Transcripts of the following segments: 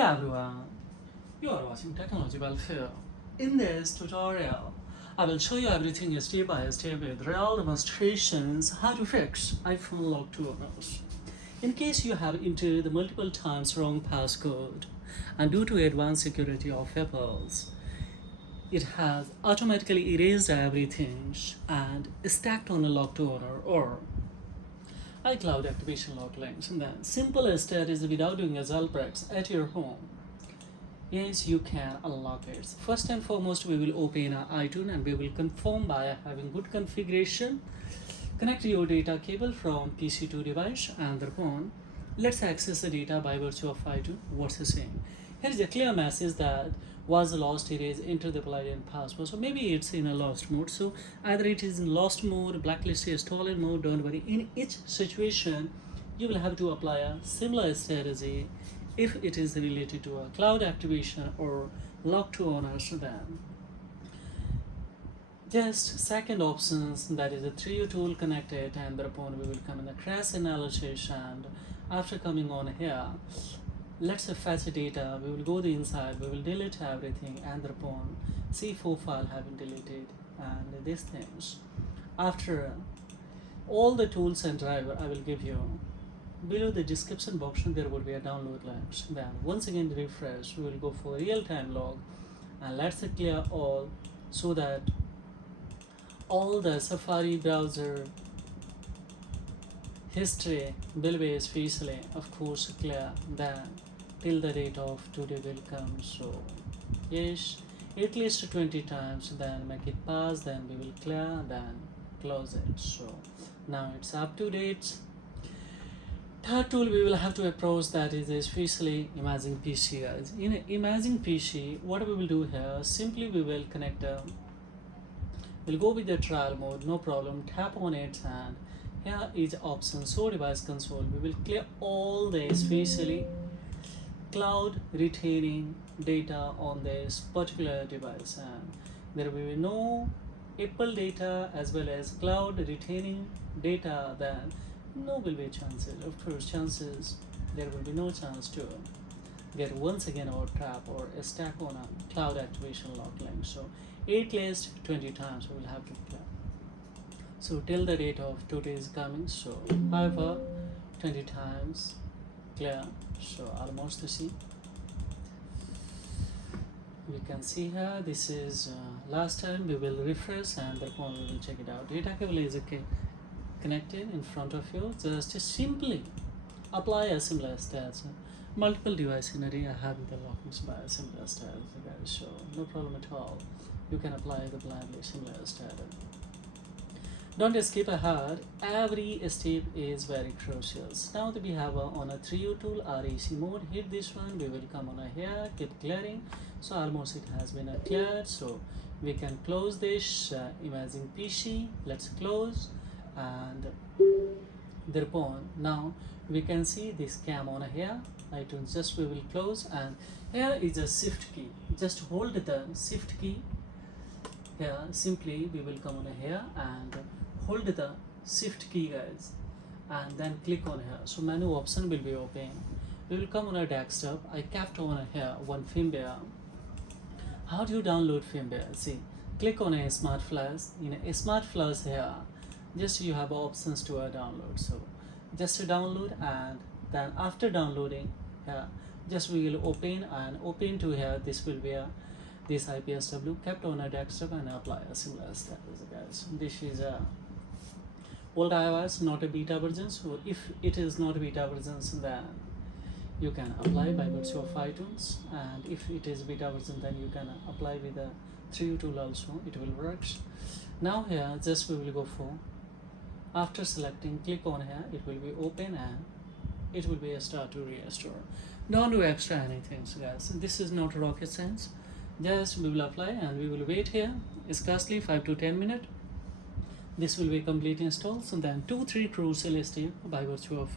Hey everyone, you are watching Technology Welfare. In this tutorial, I will show you everything step by step with real demonstrations how to fix iPhone lock turners. In case you have entered multiple times wrong passcode, and due to advanced security of Apple's, it has automatically erased everything and stacked on a lock turner or iCloud activation lock links. And the simple step is without doing a jailbreak at your home. Yes, you can unlock it. First and foremost, we will open our iTunes and we will confirm by having good configuration. Connect your data cable from PC to device and the phone. Let's access the data by virtue of iTunes. What's the same? Here is a clear message that was lost erase, enter the and password. So maybe it's in a lost mode. So either it is in lost mode, blacklisted, stolen mode, don't worry. In each situation, you will have to apply a similar strategy if it is related to a cloud activation or lock to owners. Then just second options, that is a 3U tool connected, and thereupon we will come in the crash analysis. And after coming on here, let's fetch data, we will go the inside, we will delete everything, and thereupon C4 file have been deleted and these things. After all the tools and driver, I will give you below the description box. There will be a download links. Then once again refresh, we will go for real-time log, and let's clear all so that all the Safari browser history will be especially of course clear. Then till the date of today will come. So yes, at least 20 times, then make it pass, then we will clear, then close it. So now it's up to date. Third tool we will have to approach, that is especially Imaging PC, guys. In Imaging PC, what we will do here, simply we will connect we'll go with the trial mode, no problem, tap on it, and here is option show device console. We will clear all the especially cloud retaining data on this particular device, and there will be no Apple data as well as cloud retaining data. Then no will be chances, of course chances, there will be no chance to get once again our trap or a stack on a cloud activation lock link. So at least 20 times we will have to clear. So till the date of today is coming, so however 20 times clear. So almost to see, we can see here, this is last time. We will refresh and therefore we will check it out. Data cable is okay, connected in front of you. Just simply apply a similar stats. Multiple device in area having the lockings by a similar stats, guys. So no problem at all, you can apply the blindly similar stat. Don't skip ahead, every step is very crucial. Now that we have on a 3U tool REC mode, hit this one, we will come on a here, keep clearing. So almost it has been cleared, so we can close this Imaging PC. Let's close, and thereupon now we can see this cam on here iTunes. Just we will close, and here is a shift key, just hold the shift key here. Simply we will come on here and hold the shift key, guys, and then click on here. So menu option will be open. We will come on a desktop. I kept on here one firmware. How do you download firmware? See, click on a smart flash. In a smart flash here, just you have options to download. So just to download, and then after downloading here, just we will open and open to here. This will be this IPSW kept on a desktop and apply a similar status, guys. This is a old iOS, not a beta version. So if it is not a beta version, then you can apply by virtue of iTunes, and if it is beta version, then you can apply with a 3U tool also, it will work. Now here just we will go for, after selecting, click on here, it will be open and it will be a start to restore. Don't do extra anything, so guys, this is not rocket science. Just we will apply and we will wait here, scarcely 5 to 10 minutes. This will be complete install. So then 2-3 crucial steps by virtue of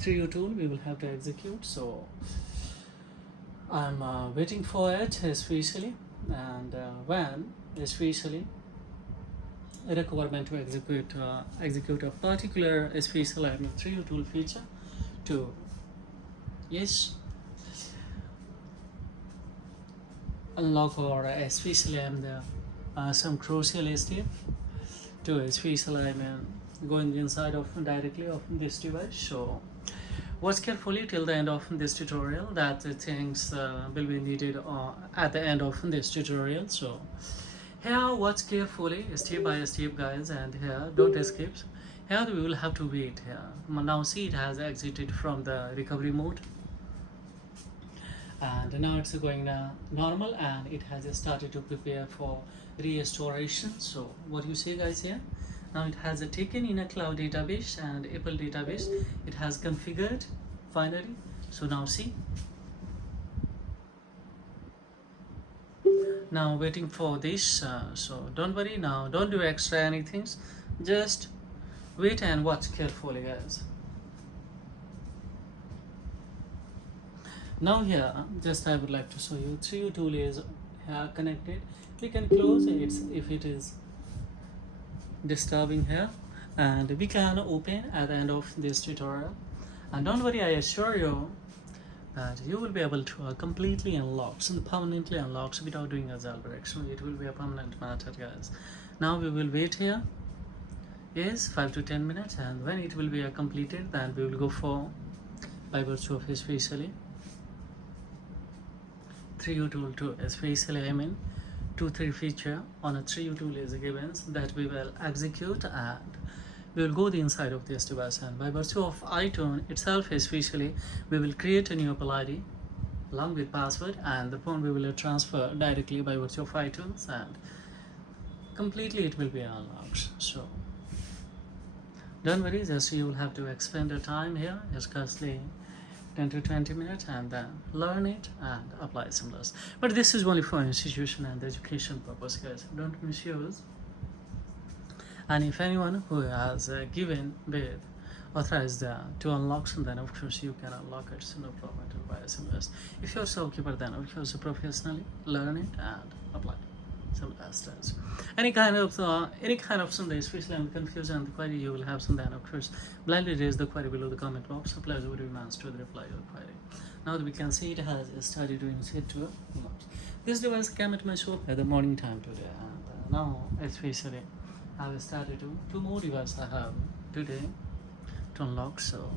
3U tool we will have to execute. So I'm waiting for it especially, and when especially a requirement to execute a particular special 3U tool feature to yes unlock or especially some crucial step to especially going inside of directly of this device. So watch carefully till the end of this tutorial, that the things will be needed at the end of this tutorial. So here watch carefully step by step guys, and here don't skip. Here we will have to wait. Here now see it has exited from the recovery mode, and now it's going normal, and it has started to prepare for restoration. So what you see guys here, now it has taken in a cloud database and Apple database, it has configured finally. So now see, now waiting for this. So don't worry, now don't do extra anything, just wait and watch carefully guys. Now here just I would like to show you 3U tool is here connected. We can close it if it is disturbing here, and we can open at the end of this tutorial. And don't worry, I assure you that you will be able to completely unlock and permanently unlock without doing a jailbreak. So it will be a permanent matter guys. Now we will wait here, yes, 5 to 10 minutes, and when it will be completed, then we will go for, by virtue of especially 3U tool to especially 2-3 feature on a 3U tool is given that we will execute, and we will go the inside of this device, and by virtue of iTunes itself especially, we will create a new Apple ID along with password, and the phone we will transfer directly by virtue of iTunes, and completely it will be unlocked. So don't worry, just you will have to expend the time here, just costly 10 to 20 minutes, and then learn it and apply symbols. But this is only for institution and education purpose guys, don't misuse. And if anyone who has given with authorized to unlock some, then of course you can unlock it, so no problem to buy symbols. If you're a shopkeeper, then of course professionally learn it and apply some tests. Any kind of some especially and confusion and the query, you will have some, then of course blindly raise the query below the comment box. Suppliers will be asked to reply your query. Now that we can see it has started to initiate to unlocks. This device came at my shop at the morning time today, and now especially I have started to two more devices I have today to unlock. So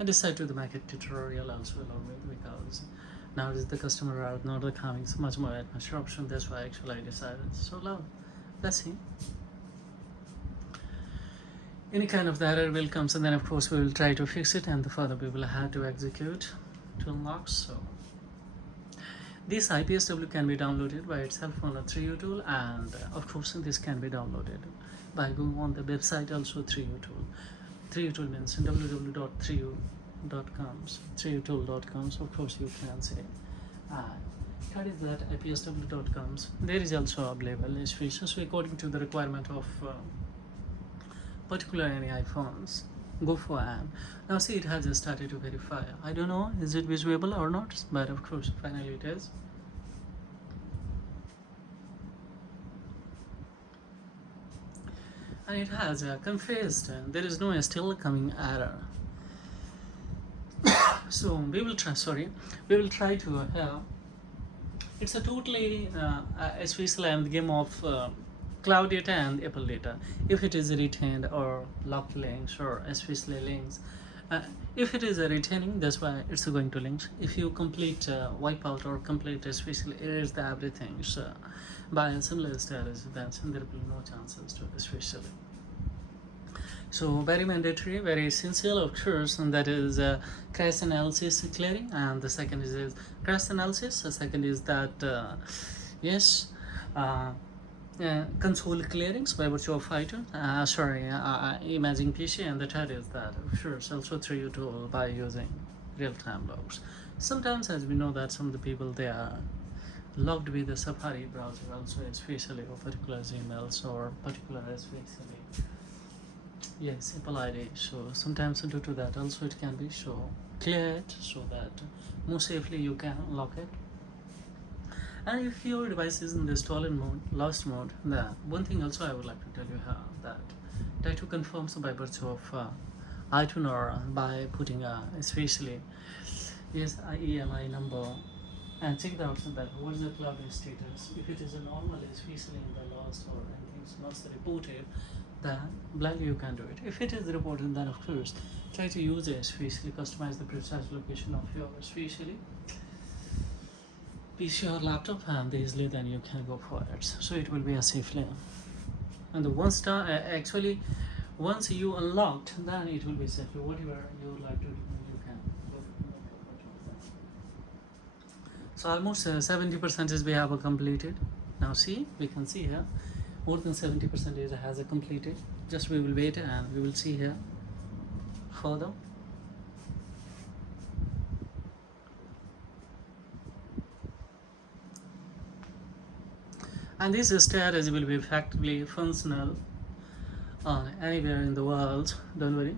I decided to make a tutorial also along with, because nowadays the customer are not coming so much more at my shop, so that's why actually I decided. So now let's see, any kind of the error will come, and then of course we will try to fix it, and further we will have to execute to unlock. So this IPSW can be downloaded by itself on a 3U tool, and of course this can be downloaded by going on the website also 3U tool. 3U tool means www.3u.com, 3utool.com. So of course you can say, third is that IPSW.com. There is also available this feature. So according to the requirement of particular any iPhones, go for an. Now see, it has started to verify. I don't know is it visible or not, but of course finally it is. And it has confessed, and there is no still coming error. So we will try to have, it's a totally especially the game of cloud data and Apple data. If it is retained or locked links, or especially links, if it is retaining, that's why it's going to links. If you complete wipe out or complete especially erase the everything, so by a similar status, then there will be no chances to especially. So very mandatory, very essential of course, and that is crash analysis clearing, and the second is crash analysis. The second is that console clearings by virtue of iTunes, imaging PC, and the third is that of course also 3U tool by using real-time logs. Sometimes, as we know that some of the people, they are logged with the Safari browser also, especially of particular emails or particular especially Apple ID. So sometimes due to that also it can be cleared, so that more safely you can lock it. And if your device is in the stolen mode, lost mode, the one thing also I would like to tell you here, that try to confirm by virtue of iTunes, or by putting especially IMEI number and check it out so that what is the cloud status. If it is a normal, especially in the lost or anything is not reported, then blindly you can do it. If it is reported, then of course try to use it, especially customize the precise location of your especially PC or laptop, and easily then you can go for it. So it will be a safe layer. And the one star actually once you unlocked, then it will be safe. Whatever you would like to do, you can go for it. So almost 70% is we have completed. Now see, we can see here more than 70% has completed. Just we will wait and we will see here further. And this strategy will be effectively functional on anywhere in the world. Don't worry.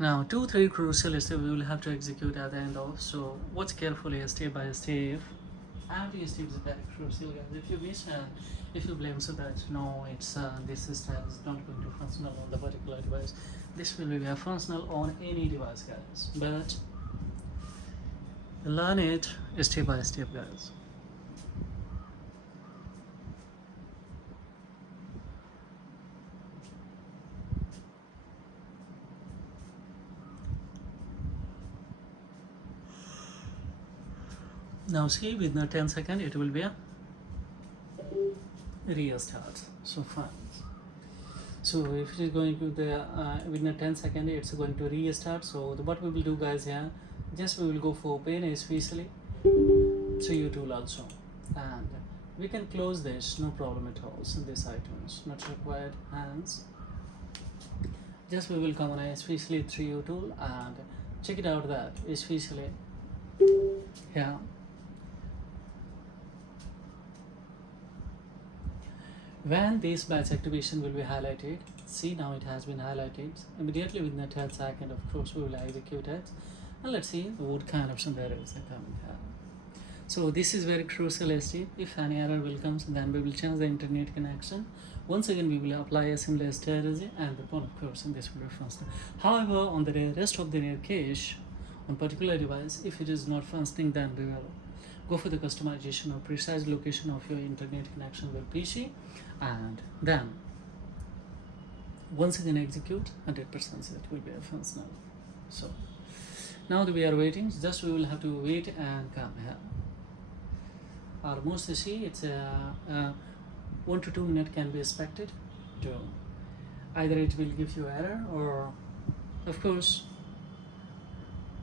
Now 2-3 crucial steps we will have to execute at the end of. So watch carefully step by step. Every step is very crucial, guys. If you miss and if you blame so that no, it's this step is not going to functional on the particular device, this will be functional on any device, guys. But learn it step by step, guys. Now see, within 10 seconds it will be a restart. So fine. So if it is going to the within 10 seconds it's going to restart. So what we will do, guys, here just we will go for open especially through tool also, and we can close this, no problem at all. So this items not required hands. Just we will come on especially through tool and check it out that especially here. When this batch activation will be highlighted, see now it has been highlighted. Immediately within the 10 seconds, of course, we will execute it. And let's see what kind of some errors are coming here. So this is very crucial step. If any error will come, then we will change the internet connection. Once again, we will apply a similar strategy, and upon of course, and this will be functional. However, on the rest of the cache, on particular device, if it is not functioning, then we will go for the customization of precise location of your internet connection with PC, and then once again execute 100%, it will be a functional. So now that we are waiting, just we will have to wait and come here. Almost, you see, it's 1 to 2 minutes can be expected to either it will give you error or of course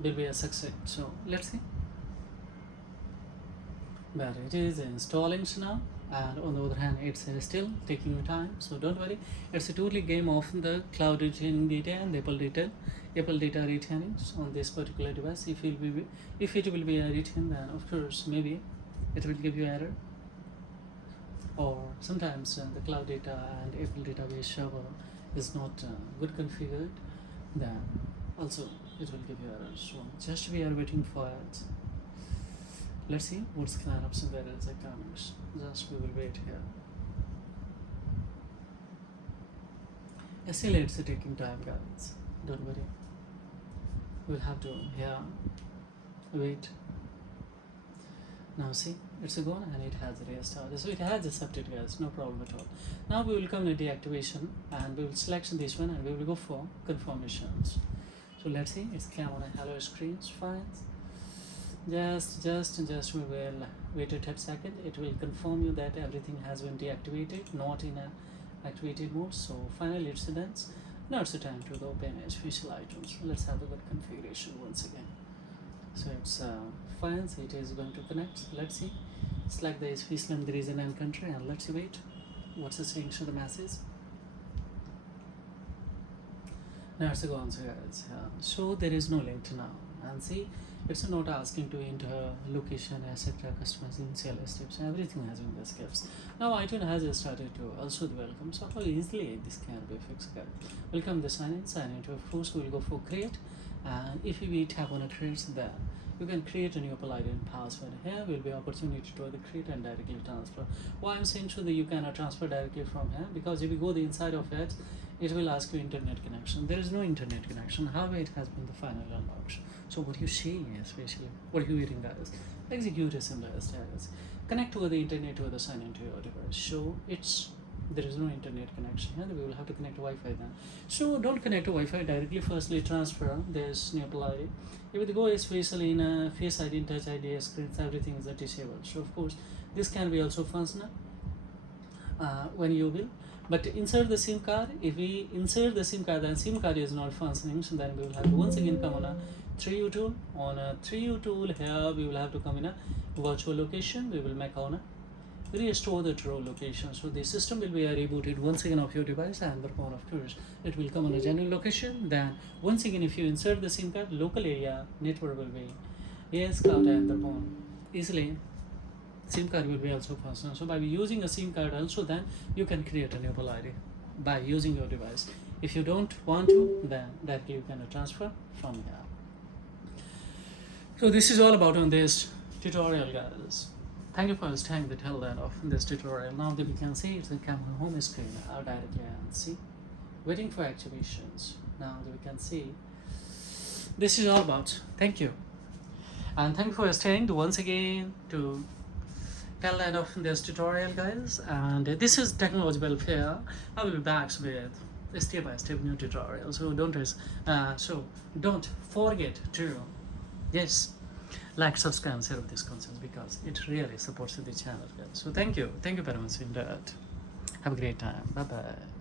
will be a success. So let's see. But it is installing now, and on the other hand it's still taking time, so don't worry. It's a totally game of the cloud retaining data and Apple data retaining on this particular device. If it will be a retain, then of course maybe it will give you error, or sometimes the cloud data and Apple database server is not good configured, then also it will give you error. So just we are waiting for it. Let's see what's kind of some errors are coming. Just we will wait here. Still it's taking time, guys. Don't worry. We'll have to wait. Now see, it's gone and it has restarted. So it has accepted, guys, no problem at all. Now we will come to deactivation and we will select this one and we will go for confirmations. So let's see, it's come on a hello screen, fine. Just we will wait a 10 seconds. It will confirm you that everything has been deactivated, not in a activated mode. So finally it's done. Now it's the time to open special items. Let's have a good configuration once again. So it's fine, so it is going to connect. Let's see, select the Switzerland, the region and country, and let's wait what's the saying to the message. Now it's gone, so guys, so there is no link now, and see it's not asking to enter location, etc., customizing sales steps, everything has been skipped. Now iTunes has started to also the welcome, so how easily this can be fixed, guys. Welcome the sign in, of course we will go for create, and if we tap on a create, then you can create a new Apple ID and password. Here will be opportunity to either create and directly transfer. Why I'm saying so that you cannot transfer directly from here, because if you go the inside of it, it will ask you internet connection. There is no internet connection. However, it has been the final unlocked. So what you see is basically what you're reading, guys. Execute a similar status. Connect over the internet or the sign into your device. So there is no internet connection here. We will have to connect to Wi-Fi then. So don't connect to Wi-Fi directly. Firstly, transfer. There's new Apple ID. If it goes especially in a Face ID, Touch ID, screens, everything is disabled. So of course, this can be also functional when you will. But insert the SIM card. If we insert the SIM card and SIM card is not functioning, so then we will have to once again come on a 3U tool. On a 3U tool here, we will have to come in a virtual location. We will make on a restore the true location. So the system will be rebooted once again of your device, and the phone of course it will come on a general location. Then once again, if you insert the SIM card, local area network will be card and the phone easily. SIM card will be also functional. So by using a SIM card also, then you can create a new Apple ID by using your device. If you don't want to, then directly you can transfer from here. So this is all about on this tutorial, guys. Thank you for staying the till end of this tutorial. Now that we can see it's the camera home screen directly and see waiting for activations. Now that we can see this is all about. Thank you, and thank you for staying once again to till end of this tutorial, guys. And this is Technology Welfare. I will be back with step-by-step new tutorial. So don't forget to like, subscribe, and share of these content, because it really supports the channel, guys. So thank you very much in that. Have a great time. Bye bye.